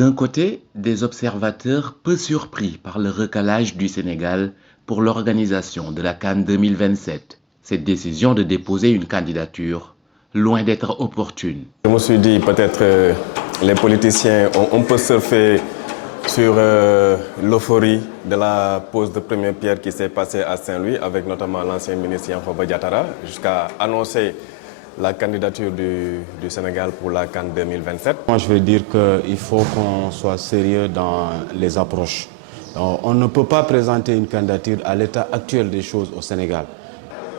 D'un côté, des observateurs peu surpris par le recalage du Sénégal pour l'organisation de la CAN 2027. Cette décision de déposer une candidature, loin d'être opportune. Je me suis dit peut-être les politiciens ont un peu surfé sur l'euphorie de la pose de première pierre qui s'est passée à Saint-Louis avec notamment l'ancien ministre Yankhoba Diattara jusqu'à annoncer la candidature du Sénégal pour la CAN 2027. Moi, je vais dire qu'il faut qu'on soit sérieux dans les approches. On ne peut pas présenter une candidature à l'état actuel des choses au Sénégal.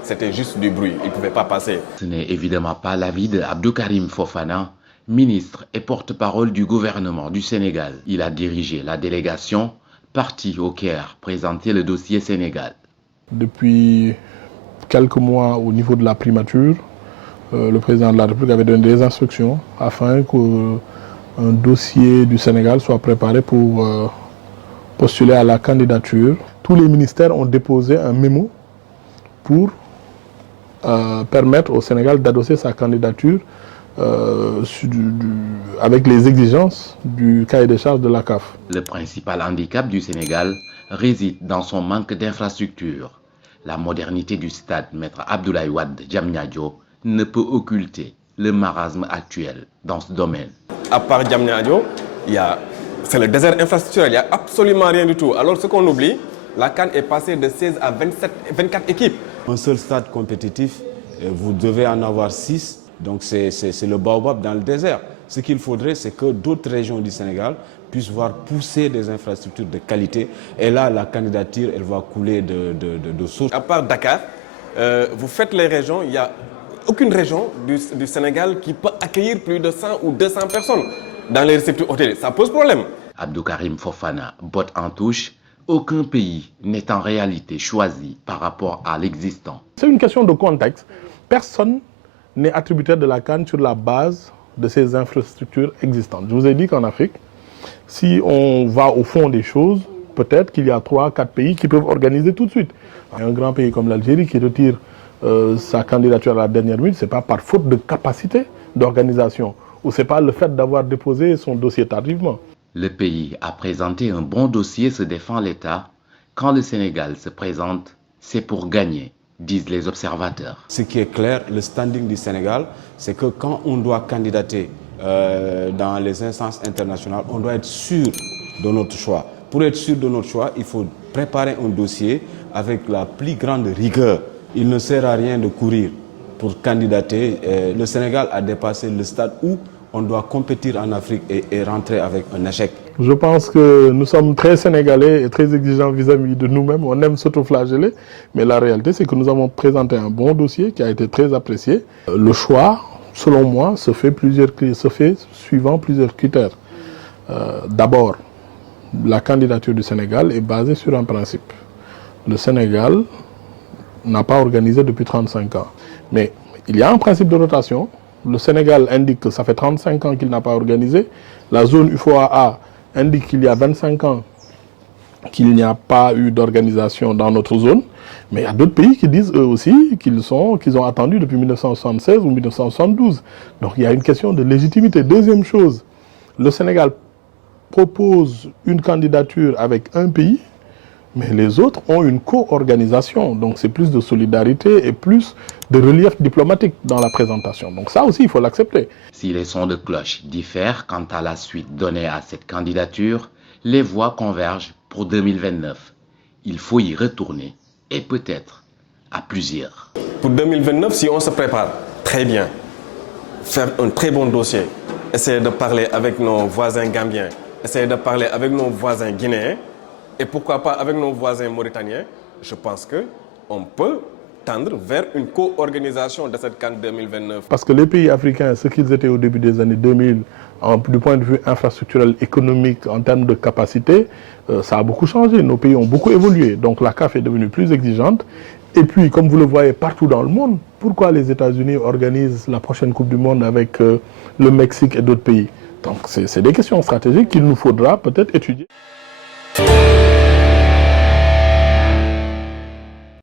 C'était juste du bruit, il ne pouvait pas passer. Ce n'est évidemment pas l'avis d'Abdou Karim Fofana, ministre et porte-parole du gouvernement du Sénégal. Il a dirigé la délégation partie au Caire présenter le dossier Sénégal. Depuis quelques mois au niveau de la primature, le président de la République avait donné des instructions afin qu'un dossier du Sénégal soit préparé pour postuler à la candidature. Tous les ministères ont déposé un mémo pour permettre au Sénégal d'adosser sa candidature avec les exigences du cahier des charges de la CAF. Le principal handicap du Sénégal réside dans son manque d'infrastructures. La modernité du stade Maître Abdoulaye Wade Diamniadio ne peut occulter le marasme actuel dans ce domaine. À part Diamniadio, c'est le désert infrastructurel, il n'y a absolument rien du tout. Alors ce qu'on oublie, la CAN est passée de 16 à 24 équipes. Un seul stade compétitif, vous devez en avoir 6, donc c'est le baobab dans le désert. Ce qu'il faudrait, c'est que d'autres régions du Sénégal puissent voir pousser des infrastructures de qualité. Et là, la candidature, elle va couler de source. À part Dakar, vous faites les régions, il n'y a aucune région du Sénégal qui peut accueillir plus de 100 ou 200 personnes dans les réceptifs hôteliers. Ça pose problème. Abdou Karim Fofana botte en touche. Aucun pays n'est en réalité choisi par rapport à l'existant. C'est une question de contexte. Personne n'est attributaire de la CAN sur la base de ces infrastructures existantes. Je vous ai dit qu'en Afrique, si on va au fond des choses, peut-être qu'il y a 3-4 pays qui peuvent organiser tout de suite. Un grand pays comme l'Algérie qui retire sa candidature à la dernière minute, ce n'est pas par faute de capacité d'organisation ou ce n'est pas le fait d'avoir déposé son dossier tardivement. Le pays a présenté un bon dossier, se défend l'État. Quand le Sénégal se présente, c'est pour gagner, disent les observateurs. Ce qui est clair, le standing du Sénégal, c'est que quand on doit candidater dans les instances internationales, on doit être sûr de notre choix. Pour être sûr de notre choix, il faut préparer un dossier avec la plus grande rigueur. Il ne sert à rien de courir pour candidater. Le Sénégal a dépassé le stade où on doit compétir en Afrique et rentrer avec un échec. Je pense que nous sommes très sénégalais et très exigeants vis-à-vis de nous-mêmes. On aime s'autoflageller, mais la réalité, c'est que nous avons présenté un bon dossier qui a été très apprécié. Le choix, selon moi, se fait suivant plusieurs critères. D'abord, la candidature du Sénégal est basée sur un principe. Le Sénégal n'a pas organisé depuis 35 ans. Mais il y a un principe de rotation. Le Sénégal indique que ça fait 35 ans qu'il n'a pas organisé. La zone UFOA indique qu'il y a 25 ans qu'il n'y a pas eu d'organisation dans notre zone. Mais il y a d'autres pays qui disent eux aussi qu'ils ont attendu depuis 1976 ou 1972. Donc il y a une question de légitimité. Deuxième chose, le Sénégal propose une candidature avec un pays, mais les autres ont une co-organisation. Donc c'est plus de solidarité et plus de relief diplomatique dans la présentation. Donc ça aussi, il faut l'accepter. Si les sons de cloche diffèrent quant à la suite donnée à cette candidature, les voix convergent pour 2029. Il faut y retourner et peut-être à plusieurs. Pour 2029, si on se prépare très bien, faire un très bon dossier, essayer de parler avec nos voisins gambiens, essayer de parler avec nos voisins guinéens, et pourquoi pas avec nos voisins mauritaniens, je pense qu'on peut tendre vers une co-organisation de cette CAN 2029. Parce que les pays africains, ce qu'ils étaient au début des années 2000, du point de vue infrastructurel, économique, en termes de capacité, ça a beaucoup changé. Nos pays ont beaucoup évolué. Donc la CAF est devenue plus exigeante. Et puis, comme vous le voyez partout dans le monde, pourquoi les États-Unis organisent la prochaine Coupe du Monde avec le Mexique et d'autres pays? Donc c'est des questions stratégiques qu'il nous faudra peut-être étudier.